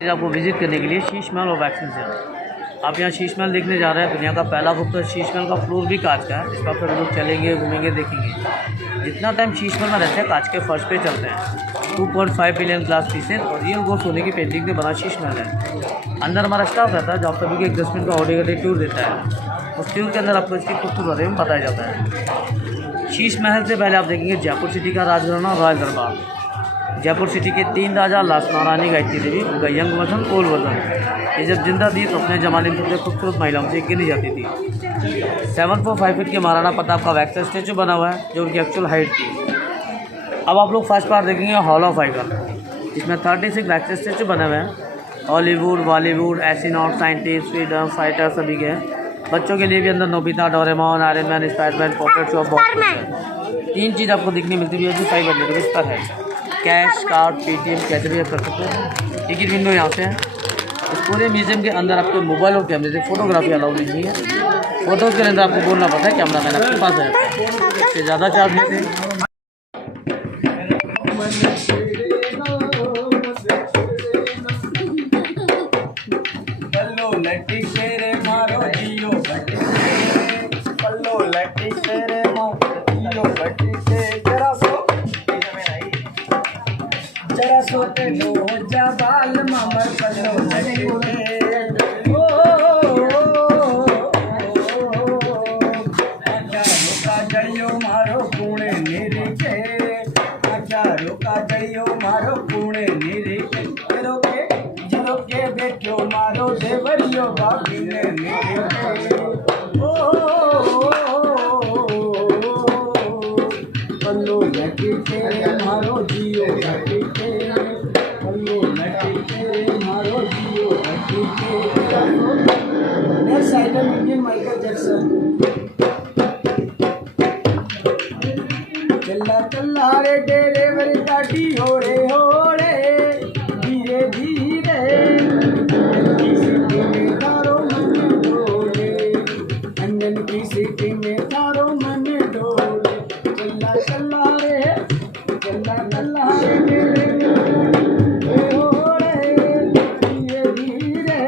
आपको विज़िट करने के लिए शीश महल और वैक्सिंग से आप यहाँ शीश महल देखने जा रहे हैं। दुनिया का पहला खूबसूरत शीश महल का फ्लोर भी कांच का है, जिस पर लोग चलेंगे, घूमेंगे, देखेंगे। जितना टाइम शीश महल में रहते हैं कांच के फर्श पे चलते हैं। 2.5 बिलियन ग्लास पीसेस और रियल गोल्ड सोने की पेंटिंग से बना शीश महल है। अंदर हमारा स्टाफ रहता है जो आप सभी को एक 10 मिनट का ऑडियो टूर देता है। उस टूर के अंदर आपको इसकी खूबसूरत बारे में बताया जाता है। शीश महल से पहले आप देखेंगे जयपुर सिटी का राजघराना और रॉयल दरबार। जयपुर सिटी के 3 राजा लास्ट महारानी गायत्री देवी, उनका यंग वर्जन ओल्ड वर्जन। ये जब जिंदा थी तो अपने ज़माने में सबसे खूबसूरत महिलाओं से गिनी जाती थी। 7.5 फीट के महाराणा प्रताप का वैक्स स्टैचू बना हुआ है जो उनकी एक्चुअल हाइट थी। अब आप लोग फर्स्ट पार्ट देखेंगे हॉल ऑफ आइकन। इसमें 36 वैक्स स्टैचू बने हुए हैं। Hollywood, Bollywood, astronaut, scientist, freedom fighter सभी के हैं। बच्चों के लिए भी अंदर Nobita, Doraemon, iron man, Spiderman, pocket shop, बहुत कुछ है। 3 चीज़ आपको दिखने मिलती है जो 500 रुपीज़ पर है। कैश, कार्ड, पेटीएम कैसे भी आप कर सकते हैं। टिकट विंडो यहाँ से है। इस पूरे म्यूजियम के अंदर आपके मोबाइल और कैमरे से फोटोग्राफी अलाउड नहीं है। फोटोज़ के अंदर आपको बोलना पड़ता है कैमरा मैन आपके पास है, इससे ज़्यादा चार्ज लेते हैं। जरा सोते लो जबाल मामर पल्लो ओ का जड़ियो मारो पुणे निरीखे, का जड़ियो मारो पुणे निरीखे। जरो के बैठो मारो देवरियो बाबी ने निरीखे। पल्लो लटी तेरे मारो जियो लटी तेरे, पल्लो लटी तेरे मारो जियो लटी तेरे। Next item Indian Michael Jackson. चल्ला चल्ला रे डेरे वर काटी होड़े होड़े, धीरे धीरे तारो मन डोले, अंजन की सिटी में तारो मन डोले। चल्ला चल्ला रे डेरे होड़े, धीरे धीरे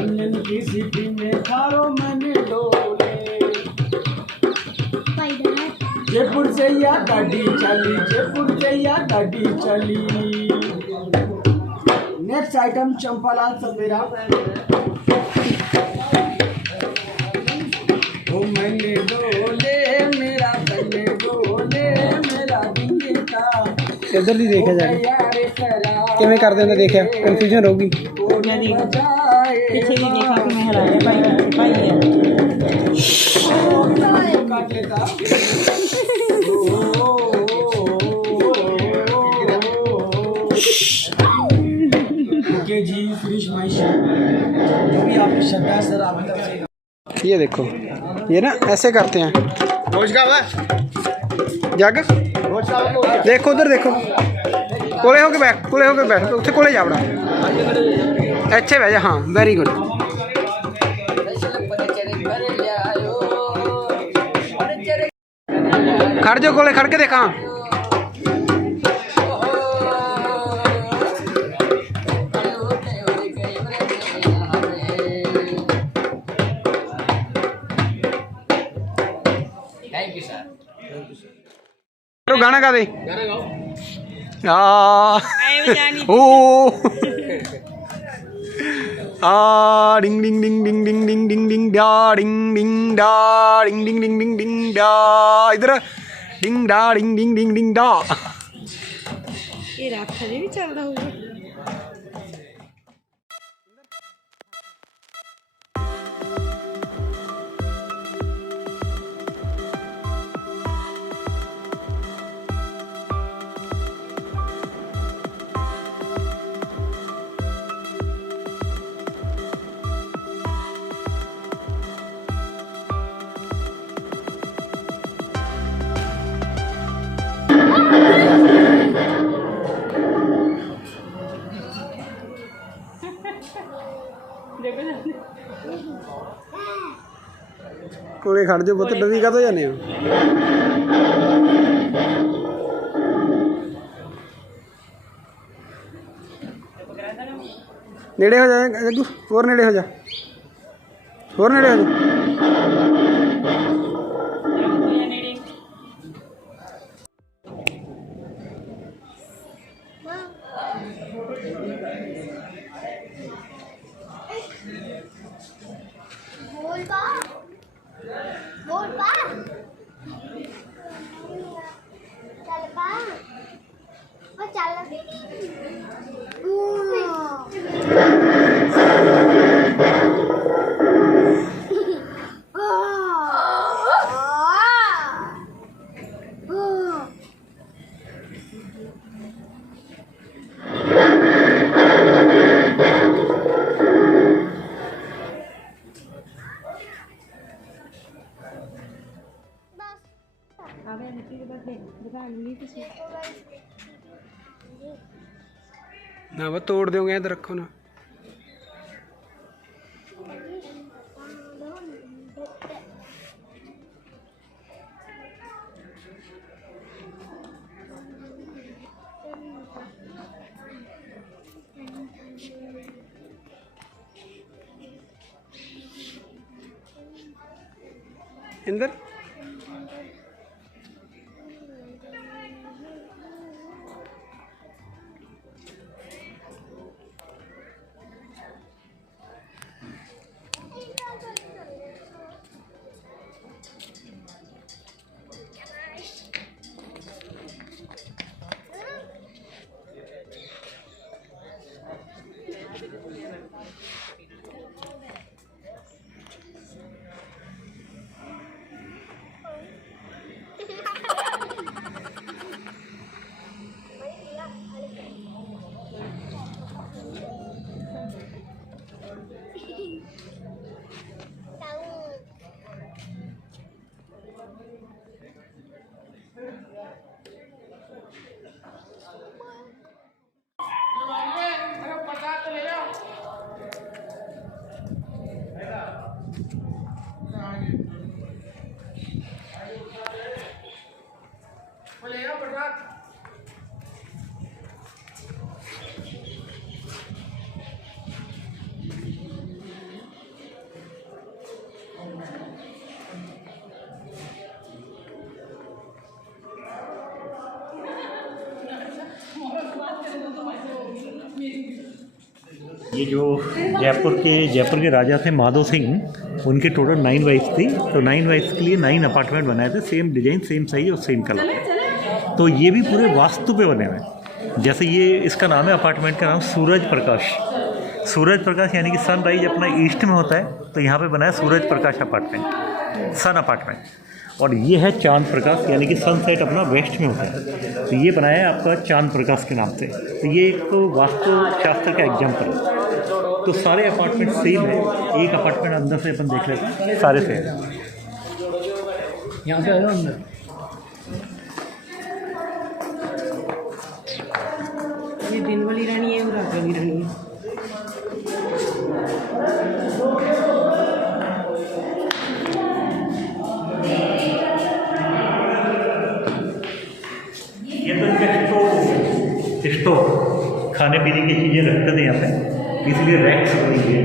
अंजन की सिटी में तारो मन डोले। जयपुर से या गाड़ी चली, जयपुर से या गाड़ी चली। नेक्स्ट आइटम चंपालाल सवेरा। ओ मैंने डोले मेरा बल्ले डोले मेरा दिल का। इधर नहीं देखा जाएगा किमें कर देना, देखा कंफ्यूजन होगी। पीछे भी देखा कि मैं हराया भाई काट लेता। ओके जी, फिनिश माय शो। जो भी आपकी श्रद्धा है सर आपकी तरफ से। ये देखो, ये ना ऐसे करते हैं। जग देखो उधर देखो, कोले होके बैठ उत्थे कोले जा बड़ा अच्छे बह जा। हाँ वेरी गुड। खड़ जाओ कोले, खड़ के देखा। गाना गा दे। ओ डिंग डिंग डिंग डिंग डिंग डिंग डिंग डिंग डा डिंग डिंग डा डिंग डिंग डिंग डिंग डिंग डा। इधर डिंग डा डिंग डिंग डिंग डिंग डा। ये रात भी चल रहा होगा। कोले खड़ जाओ पुत्त, डरी का तो जाने हो। Gracias. नेड़े हो जा जग्गू, और नेड़े हो जा, और नेड़े हो जा। बोल बा बोल बा चल बा ओ चल अब हैप्पी बर्थडे दिखा ली किसी ना वो तोड़ दोगे, इधर रखो ना। इंदर ये जो जयपुर के राजा थे माधो सिंह, उनके टोटल 9 वाइफ्स थी। तो 9 वाइफ्स के लिए 9 अपार्टमेंट बनाए थे, सेम डिजाइन, सेम साइज और सेम कलर। तो ये भी पूरे वास्तु पे बने हुए हैं। जैसे ये इसका नाम है, अपार्टमेंट का नाम सूरज प्रकाश। सूरज प्रकाश यानी कि सनराइज अपना ईस्ट में होता है, तो यहाँ पे बनाया सूरज प्रकाश अपार्टमेंट, सन अपार्टमेंट। और ये है चांद प्रकाश यानी कि सनसेट अपना वेस्ट में होता है, तो ये बनाया है आपका चांद प्रकाश के नाम से। तो ये एक तो वास्तु शास्त्र का एग्जाम्पल है। तो सारे अपार्टमेंट सेम है, एक अपार्टमेंट अंदर से अपन देख लेते हैं, सारे सेम है। यहाँ से आ जाओ अंदर। ये दिन वाली रानी है और रात वाली रानी है। ये तो स्टोव खाने पीने की चीज़ें रखते थे यहाँ पे, इसलिए रैक्स बनी हुई है।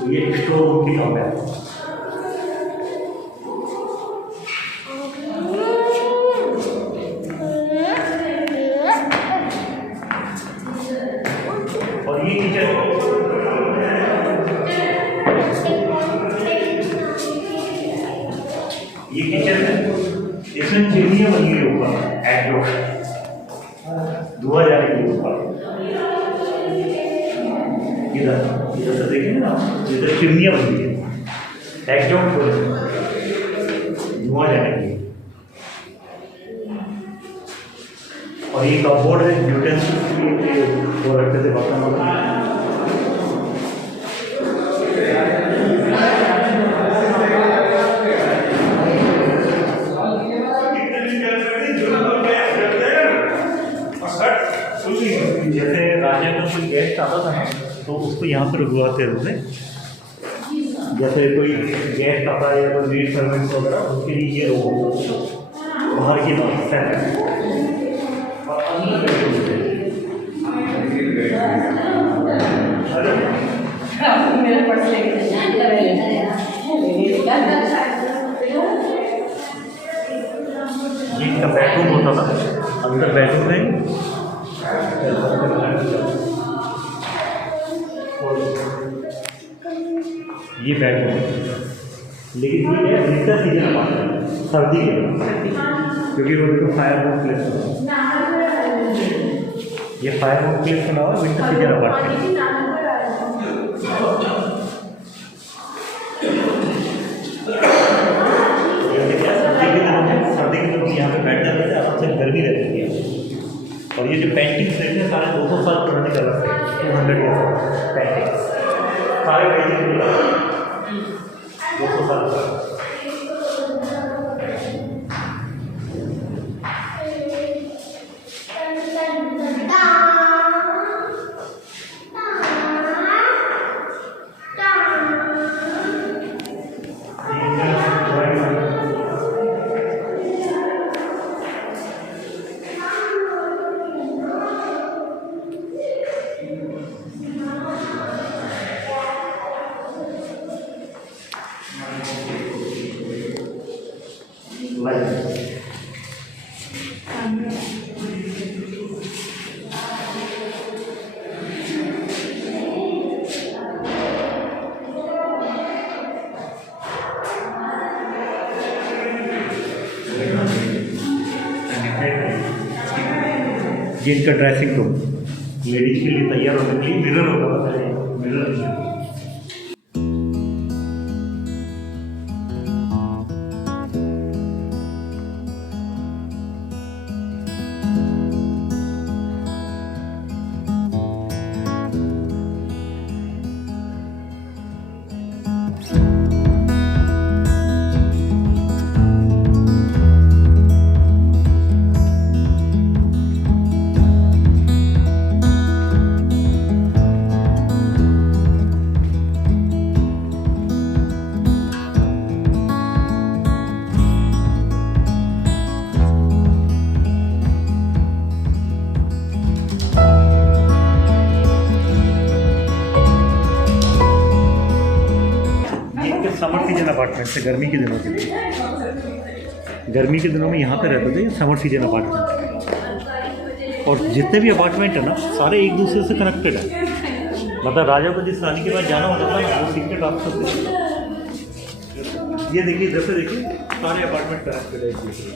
तो ये स्टोव की काम है। और ये किचन, ये किचन है, इसमें चिमनियाँ बनी हुई ऊपर, एग्जॉस्ट धुआं जाने के लिए ऊपर। इधर से देखेंगे ना, इधर चिमनियाँ बनी है, एग्जॉस्ट धुआं जाने के लिए। और ये कपबोर्ड है, यूटेंसिल्स वो रखते थे बर्तन वगैरह। जैसे राजा का कोई गेस्ट आता था ना, तो उसको यहाँ पर बुलाते थे। जैसे कोई गेस्ट आता है या कोई नीड सर्वेंट्स वगैरह, उसके लिए ये लोग बाहर की बात है। अंदर बेडरूम है, ये बेडरूम है, लेकिन ये है विंटर सीजन अपार्टमेंट, सर्दी के लिए, क्योंकि वो देखो फायर वॉल प्लेस बना हुआ है। ये फायर वॉल प्लेस बना हुआ है विंटर सीजन अपार्टमेंट। सर्दी के दिनों में यहाँ पे बैठ जाते हैं, आराम से गर्मी रहती है। और ये जो पेंटिंग्स रहते हैं सारे 200 साल पुराने कलर से, 200 ईयर्स पेंटिंग्स, सारे पेंटिंग 200 साल पुराने। ये इनका ड्रेसिंग रूम, लेडीज के लिए तैयार होने के लिए मिरर होता था, मिरर। समर सीजन अपार्टमेंट से गर्मी के दिनों के लिए, गर्मी के दिनों में यहाँ पे रहते थे। ये समर सीजन अपार्टमेंट, और जितने भी अपार्टमेंट है ना सारे एक दूसरे से कनेक्टेड है। मतलब राजा को जिस रानी के पास जाना होता था ना वो सीक्रेट रास्ता से। ये देखिए, इधर से देखिए, सारे अपार्टमेंट कनेक्टेड है एक दूसरे।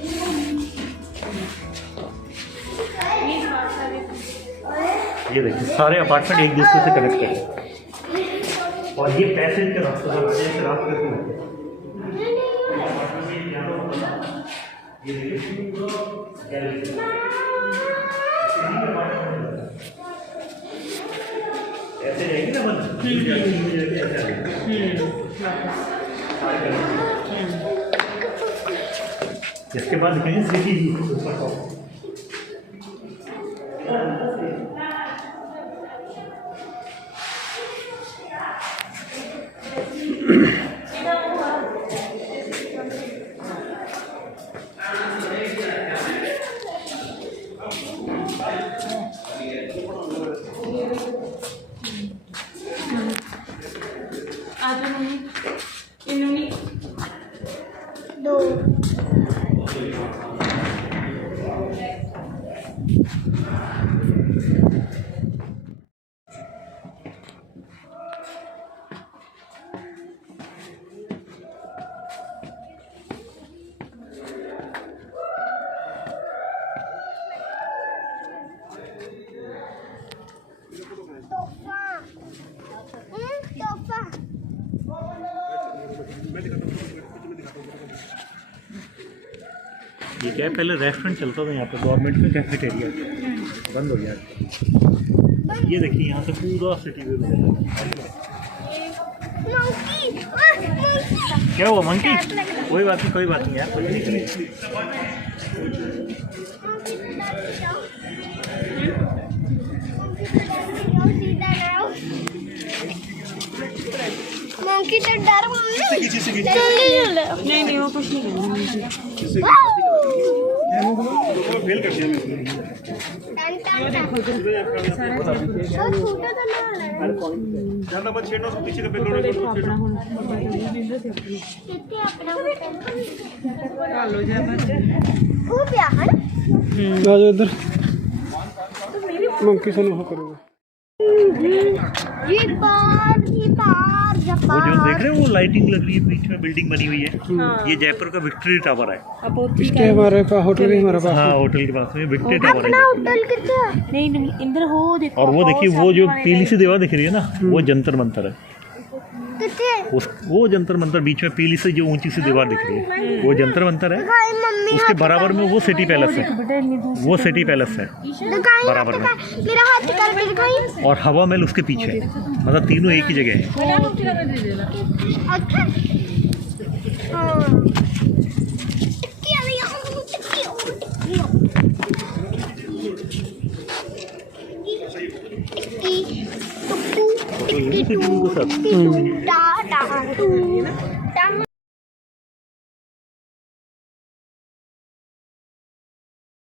ये देखिए सारे अपार्टमेंट एक दूसरे से कनेक्टेड है। और ये पैसेज के रास्ते से रास्ते से ये देखिए ऐसे रहेगी ना बंद। इसके बाद दिखाएंगे सिटी ऊपर टॉप। दो तोहफा ये क्या है, पहले रेस्टोरेंट चलता था यहाँ पे, गवर्नमेंट में कैफेटेरिया बंद हो गया। ये देखिए यहाँ से पूरा सिटी व्यू मिलेगा। क्या हुआ मंकी? कोई बात नहीं, कोई बात नहीं यार, कोई नहीं। मंकी तो डर नहीं वो कुछ नहीं करना। फेल कर दिया ज़्यादा मत छेड़ो, पीछे का बैकग्राउंड लो जा बच्चे खूब यार आ जाओ इधर मंकी से नहीं करूँगा ये पार वो जो जापान देख रहे हैं वो लाइटिंग लग रही है, बीच में बिल्डिंग बनी हुई है। ये जयपुर का विक्ट्री टावर है। अब वो इसके हमारे पास होटल ही हमारे पास हाँ, होटल के पास में विक्ट्री टावर है। होटल कितना नहीं नहीं इधर हो देखो और वो देखिए वो जो पीली सी दीवार दिख रही है ना, वो जंतर मंतर है। कितने वो जंतर मंतर बीच में पीली से जो ऊंची सी दीवार दिख रही है, वो जंतर मंतर है। भाई मम्मी उसके बराबर में वो सिटी पैलेस है, वो सिटी पैलेस है दिखाई बराबर में। मेरा हाथ निकाल के दिखाई और हवा महल उसके पीछे है, मतलब तीनों एक ही जगह है। अच्छा हाँ टिक्की आ रही है, टिक्की टुक्कू टिक्की टू टिक्की टू टा टा टू टा